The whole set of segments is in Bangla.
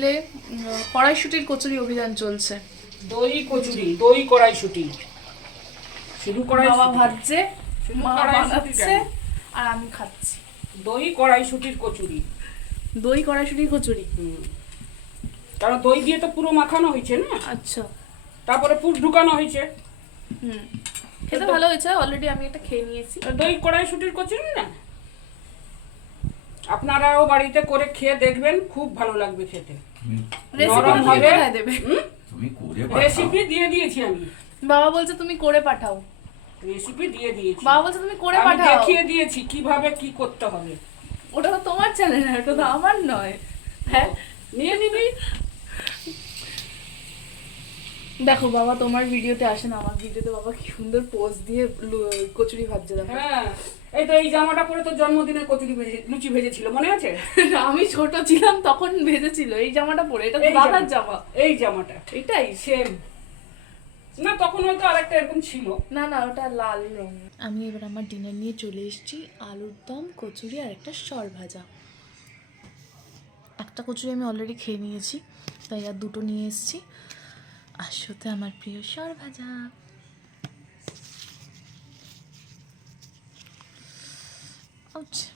মিলে কড়াইশুটির কচুরি অভিযান চলছে। দই কচুরি, দই কড়াইশুঁটি। শুধু বাবা কড়াইশুঁটি, ভাজছে, শুধু মা কড়াইশুঁটি বানাচ্ছে, কেন? আর আমি খাচ্ছি। দই কড়াইশুঁটির কচুরি। দই কড়াইশুটির কচুরি। কারণ দই দিয়ে তো পুরো মাখানো হয়েছে না, আচ্ছা। তারপরে পুর ঢুকানো হয়েছে। খেতে ভালো হয়েছে, অলরেডি আমি এটা খেয়ে নিয়েছি। দই কড়াইশুঁটির কচুরি না, আপনারাও বাড়িতে করে খেয়ে দেখবেন, খুব ভালো লাগবে খেতে। নরম রেসিপি হবে। কোথায় দেবে? তুমি করে পাঠাও। রেসিপি দিয়ে দিয়েছি আমি, বাবা বলছে তুমি করে পাঠাও। রেসিপি দিয়ে দিয়েছি, বাবা বলছে তুমি করে আমি পাঠাও। দেখিয়ে দিয়েছি কিভাবে কি করতে হবে। ওটা তো তোমার চ্যানেল, ওটা তো আমার নয়। হ্যাঁ, নিয়ে নিবি। দেখো বাবা তোমার ভিডিওতে আসে না, আমার ভিডিওতে বাবা কি সুন্দর পোজ দিয়ে কচুরি ভাজছে দেখো। হ্যাঁ, এই তো এই জামাটা পরে তো জন্মদিনে কচুরি লুচি ভেজেছিল, মনে আছে? আমি ছোট ছিলাম তখন ভেজেছিল এই জামাটা পরে, এটা তো এই দাদার জামা। এই জামাটা এটাই সেম না, তখন হয়তো আরেকটা এরকম ছিল। না না, ওটা লাল রং। আমি এবার আমার ডিনার নিয়ে চলে এসেছি, আলুর দম, কচুরি আর একটা সর ভাজা। একটা কচুরি আমি অলরেডি খেয়ে নিয়েছি, তাই আর দুটো নিয়ে এসেছি, আর সাথে আমার প্রিয় সর ভাজা। আচ্ছা,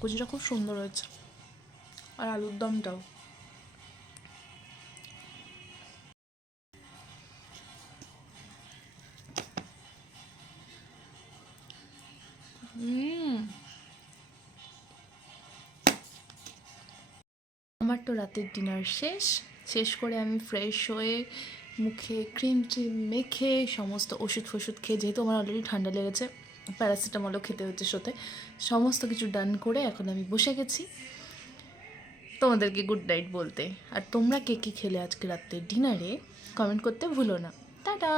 কচুরিটা খুব সুন্দর হয়েছে, আর আলুর দমটাও। আমার তো রাতের ডিনার শেষ করে আমি ফ্রেশ হয়ে মুখে ক্রিম মেখে সমস্ত ওষুধ ফষুধ খেয়ে, যেহেতু আমার অলরেডি ঠান্ডা লেগেছে, প্যারাসিটামলও খেতে হচ্ছে সাথে, সমস্ত কিছু ডান করে এখন আমি বসে গেছি তোমাদেরকে গুড নাইট বলতে। আর তোমরা কে কী খেলে আজকে রাত্রে ডিনারে কমেন্ট করতে ভুলো না। টাটা।